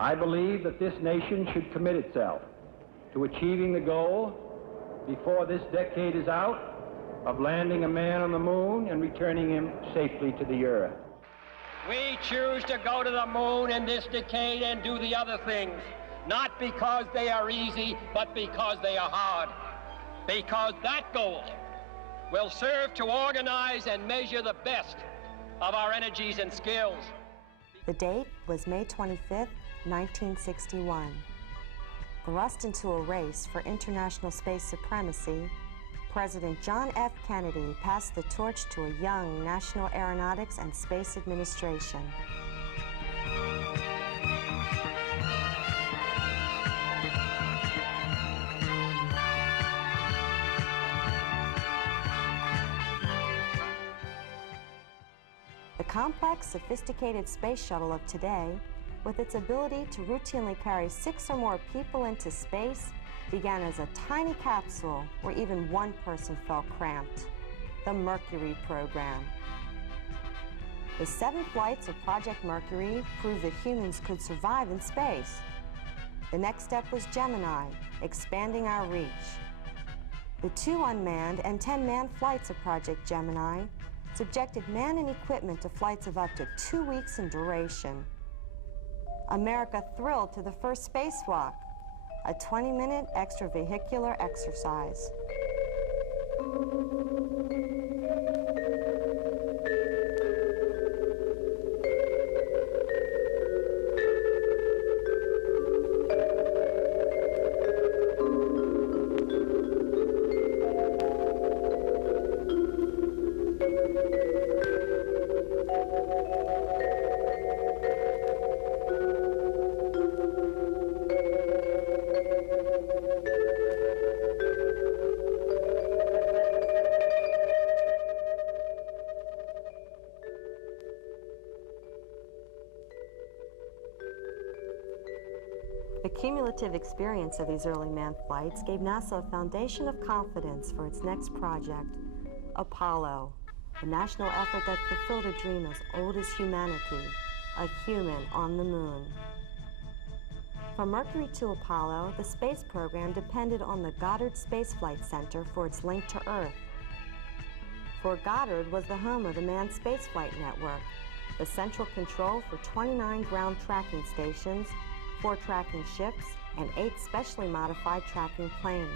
I believe that this nation should commit itself to achieving the goal before this decade is out of landing a man on the moon and returning him safely to the earth. We choose to go to the moon in this decade and do the other things, not because they are easy, but because they are hard. Because that goal will serve to organize and measure the best of our energies and skills. The date was May 25th, 1961. Thrust into a race for international space supremacy, President John F. Kennedy passed the torch to a young National Aeronautics and Space Administration. The complex, sophisticated space shuttle of today, with its ability to routinely carry 6 or more people into space, began as a tiny capsule where even one person felt cramped, the Mercury program. The 7 flights of Project Mercury proved that humans could survive in space. The next step was Gemini, expanding our reach. The 2 unmanned and 10 manned flights of Project Gemini subjected man and equipment to flights of up to 2 weeks in duration. America thrilled to the first spacewalk, a 20-minute extravehicular exercise. The cumulative experience of these early manned flights gave NASA a foundation of confidence for its next project, Apollo, a national effort that fulfilled a dream as old as humanity, a human on the moon. From Mercury to Apollo, the space program depended on the Goddard Space Flight Center for its link to Earth. Fort Goddard was the home of the Manned Spaceflight Network, the central control for 29 ground tracking stations, 4 tracking ships, and 8 specially modified tracking planes.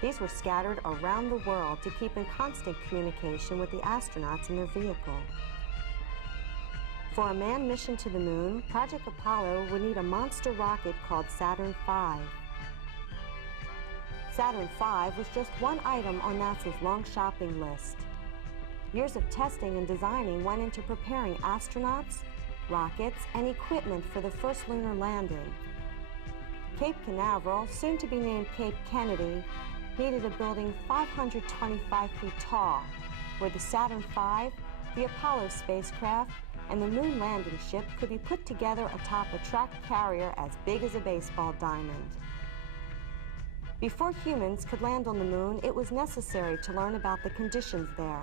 These were scattered around the world to keep in constant communication with the astronauts in their vehicle. For a manned mission to the moon, Project Apollo would need a monster rocket called Saturn V. Saturn V was just one item on NASA's long shopping list. Years of testing and designing went into preparing astronauts, rockets, and equipment for the first lunar landing. Cape Canaveral, soon to be named Cape Kennedy, needed a building 525 feet tall, where the Saturn V, the Apollo spacecraft, and the moon landing ship could be put together atop a tracked carrier as big as a baseball diamond. Before humans could land on the moon, it was necessary to learn about the conditions there.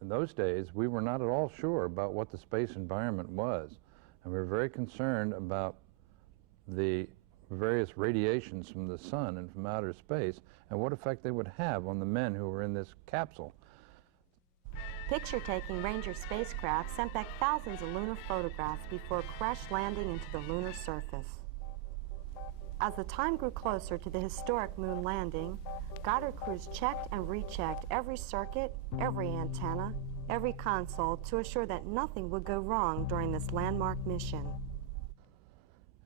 In those days, we were not at all sure about what the space environment was, and we were very concerned about the various radiations from the sun and from outer space and what effect they would have on the men who were in this capsule. Picture-taking Ranger spacecraft sent back thousands of lunar photographs before crash landing into the lunar surface. As the time grew closer to the historic moon landing, Goddard crews checked and rechecked every circuit, every antenna, every console to assure that nothing would go wrong during this landmark mission.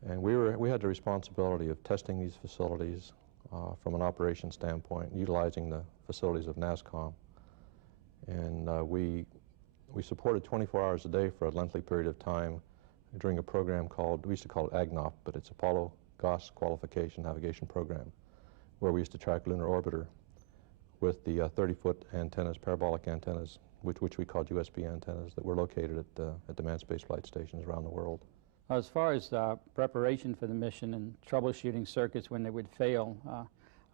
And we had the responsibility of testing these facilities from an operations standpoint, utilizing the facilities of NASCOM. And we supported 24 hours a day for a lengthy period of time during a program called, we used to call it AGNOP, but it's Apollo GOS Qualification Navigation Program, where we used to track lunar orbiter with the 30-foot antennas, parabolic antennas, which we called USB antennas, that were located at the manned space flight stations around the world. As far as preparation for the mission and troubleshooting circuits when they would fail,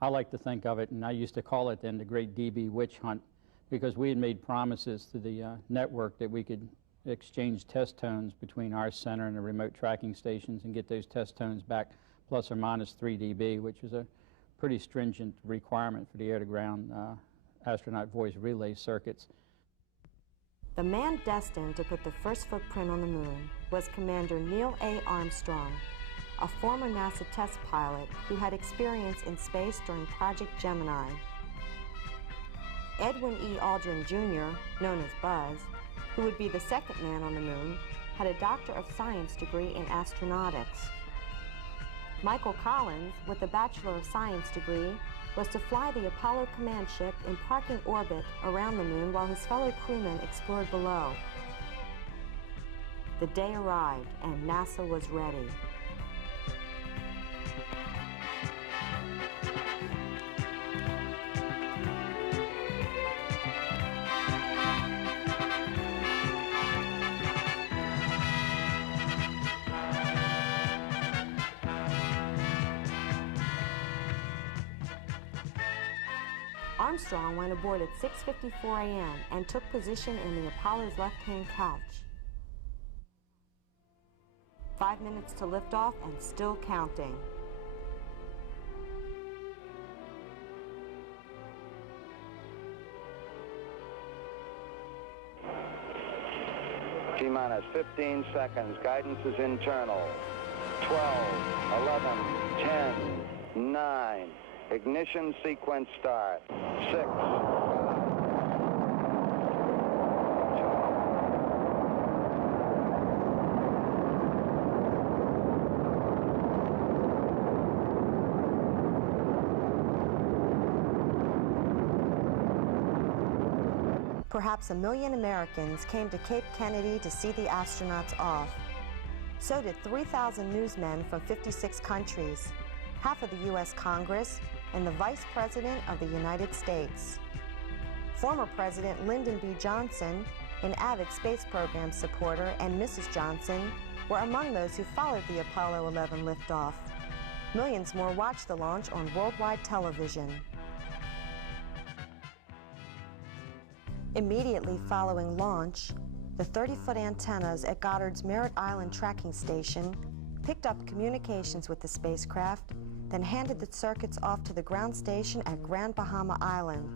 I like to think of it, and I used to call it then the Great DB Witch Hunt, because we had made promises to the network that we could exchange test tones between our center and the remote tracking stations and get those test tones back plus or minus 3 dB, which is a pretty stringent requirement for the air-to-ground astronaut voice relay circuits. The man destined to put the first footprint on the moon was Commander Neil A. Armstrong, a former NASA test pilot who had experience in space during Project Gemini. Edwin E. Aldrin Jr., known as Buzz, who would be the second man on the moon, had a Doctor of Science degree in astronautics. Michael Collins, with a Bachelor of Science degree, was to fly the Apollo command ship in parking orbit around the moon while his fellow crewmen explored below. The day arrived and NASA was ready. Armstrong went aboard at 6:54 a.m. and took position in the Apollo's left-hand couch. 5 minutes to liftoff and still counting. T-minus 15 seconds. Guidance is internal. 12, 11, 10, 9. Ignition sequence start. 6. Perhaps 1 million Americans came to Cape Kennedy to see the astronauts off. So did 3,000 newsmen from 56 countries, half of the U.S. Congress, and the Vice President of the United States. Former President Lyndon B. Johnson, an avid space program supporter, and Mrs. Johnson were among those who followed the Apollo 11 liftoff. Millions more watched the launch on worldwide television. Immediately following launch, the 30-foot antennas at Goddard's Merritt Island tracking station picked up communications with the spacecraft, then handed the circuits off to the ground station at Grand Bahama Island,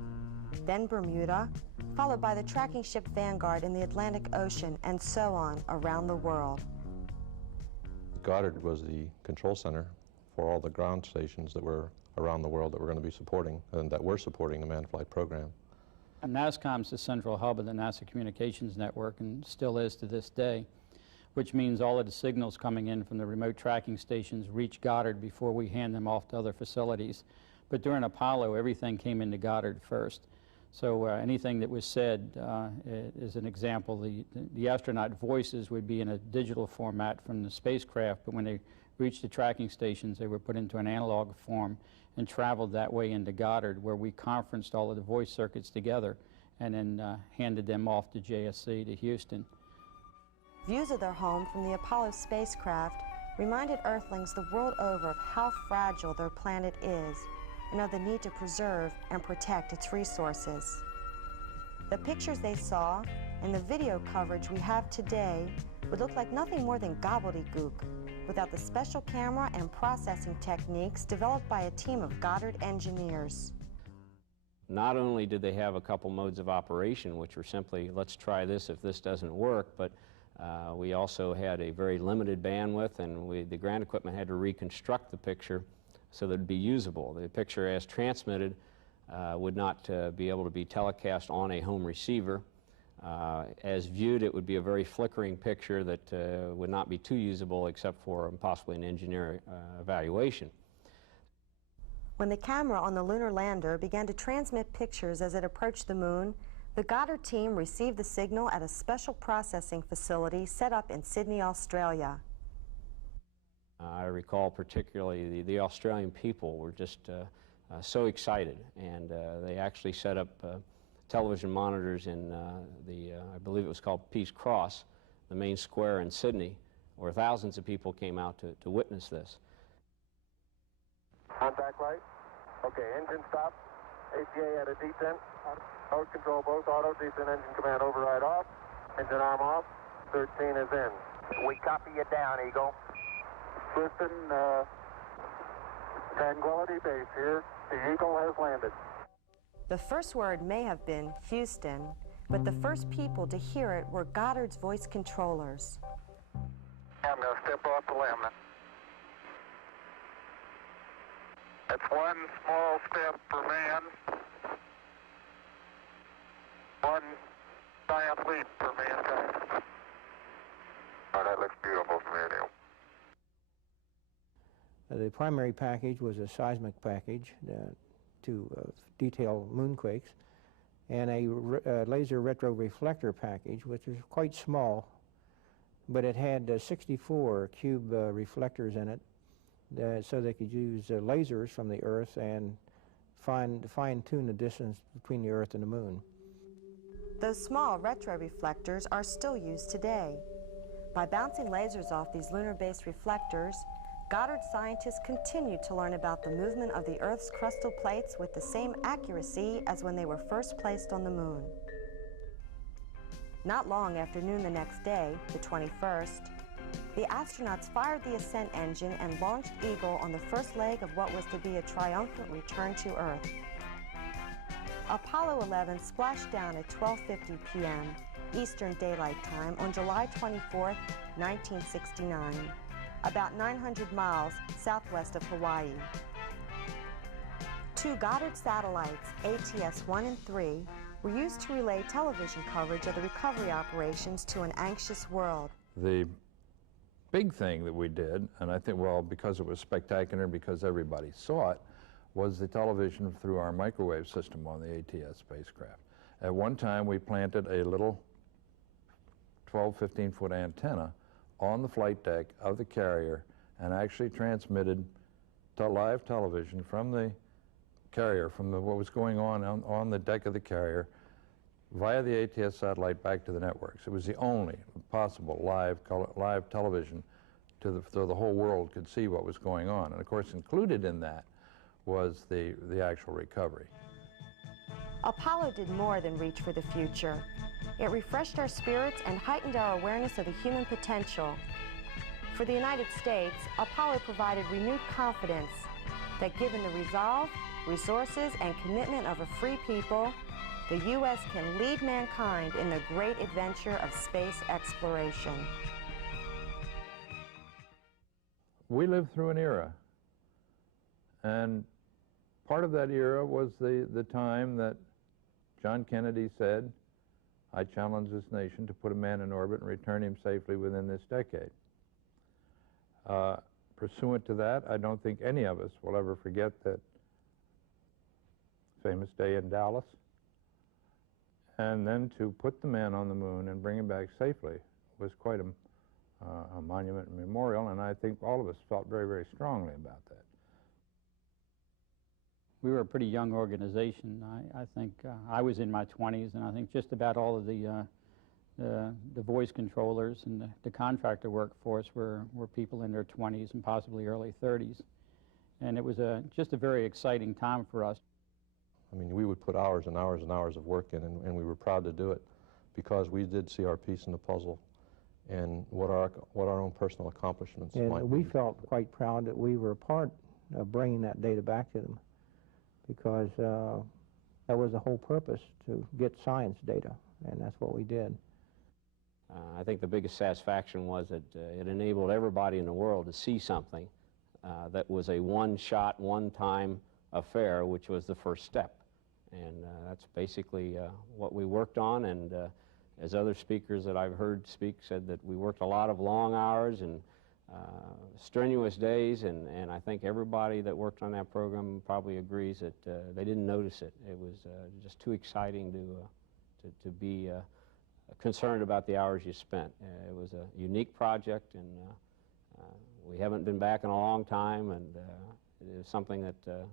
then Bermuda, followed by the tracking ship Vanguard in the Atlantic Ocean, and so on around the world. Goddard was the control center for all the ground stations that were around the world that were going to be supporting, and that were supporting the manned flight program. And NASCOM's the central hub of the NASA Communications Network and still is to this day, which means all of the signals coming in from the remote tracking stations reach Goddard before we hand them off to other facilities. But during Apollo, everything came into Goddard first. So anything that was said, as an example, the astronaut voices would be in a digital format from the spacecraft, but when they reached the tracking stations, they were put into an analog form and traveled that way into Goddard, where we conferenced all of the voice circuits together and then handed them off to JSC, to Houston. Views of their home from the Apollo spacecraft reminded Earthlings the world over of how fragile their planet is and of the need to preserve and protect its resources. The pictures they saw and the video coverage we have today would look like nothing more than gobbledygook without the special camera and processing techniques developed by a team of Goddard engineers. Not only did they have a couple modes of operation, which were simply, let's try this if this doesn't work, but we also had a very limited bandwidth, and the ground equipment had to reconstruct the picture so that it would be usable. The picture as transmitted would not be able to be telecast on a home receiver. As viewed, it would be a very flickering picture that would not be too usable except for possibly an engineer evaluation. When the camera on the lunar lander began to transmit pictures as it approached the moon, the Goddard team received the signal at a special processing facility set up in Sydney, Australia. I recall particularly the Australian people were just so excited, and they actually set up television monitors in I believe it was called Peace Cross, the main square in Sydney, where thousands of people came out to witness this. Contact light. Okay, engine stop. ATA at a descent. Mode control both auto. Descent engine command override off. Engine arm off. 13 is in. We copy you down, Eagle. Houston, Tranquility Base here. The Eagle has landed. The first word may have been Houston, but the first people to hear it were Goddard's voice controllers. I'm going to step off the limb. That's one small step for man, one giant leap for mankind. Oh, that looks beautiful from here, Neil. The primary package was a seismic package to detail moonquakes, and a laser retroreflector package, which is quite small, but it had 64 cube reflectors in it, so they could use lasers from the Earth and fine-tune the distance between the Earth and the Moon. Those small retroreflectors are still used today. By bouncing lasers off these lunar-based reflectors, Goddard scientists continue to learn about the movement of the Earth's crustal plates with the same accuracy as when they were first placed on the Moon. Not long after noon the next day, the 21st, the astronauts fired the ascent engine and launched Eagle on the first leg of what was to be a triumphant return to Earth. Apollo 11 splashed down at 12:50 p.m. Eastern Daylight Time on July 24, 1969, about 900 miles southwest of Hawaii. Two Goddard satellites, ATS-1 and 3, were used to relay television coverage of the recovery operations to an anxious world. The big thing that we did, and I think, well, because it was spectacular, because everybody saw it, was the television through our microwave system on the ATS spacecraft. At one time, we planted a little 12, 15-foot antenna on the flight deck of the carrier and actually transmitted live television from the carrier, from what was going on the deck of the carrier, via the ATS satellite back to the networks. It was the only possible live television so the whole world could see what was going on. And of course, included in that was the actual recovery. Apollo did more than reach for the future. It refreshed our spirits and heightened our awareness of the human potential. For the United States, Apollo provided renewed confidence that given the resolve, resources, and commitment of a free people, the U.S. can lead mankind in the great adventure of space exploration. We lived through an era, and part of that era was the time that John Kennedy said, "I challenge this nation to put a man in orbit and return him safely within this decade." Pursuant to that, I don't think any of us will ever forget that famous day in Dallas. And then to put the man on the moon and bring him back safely was quite a monument and memorial, and I think all of us felt very, very strongly about that. We were a pretty young organization. I think I was in my 20s, and I think just about all of the voice controllers and the contractor workforce were people in their 20s and possibly early 30s. And it was just a very exciting time for us. I mean, we would put hours and hours and hours of work in, and we were proud to do it because we did see our piece in the puzzle and what our own personal accomplishments might be. And we felt quite proud that we were a part of bringing that data back to them, because that was the whole purpose, to get science data, and that's what we did. I think the biggest satisfaction was that it enabled everybody in the world to see something that was a one-shot, one-time affair, which was the first step. And that's basically what we worked on, and as other speakers that I've heard speak said, that we worked a lot of long hours and strenuous days, and I think everybody that worked on that program probably agrees that they didn't notice it. It was just too exciting to be concerned about the hours you spent. It was a unique project, and we haven't been back in a long time, and it is something that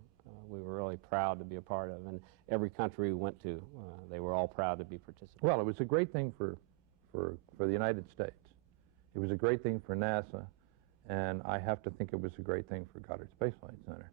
we were really proud to be a part of. And every country we went to, they were all proud to be participants. Well, it was a great thing for the United States. It was a great thing for NASA, and I have to think it was a great thing for Goddard Space Flight Center.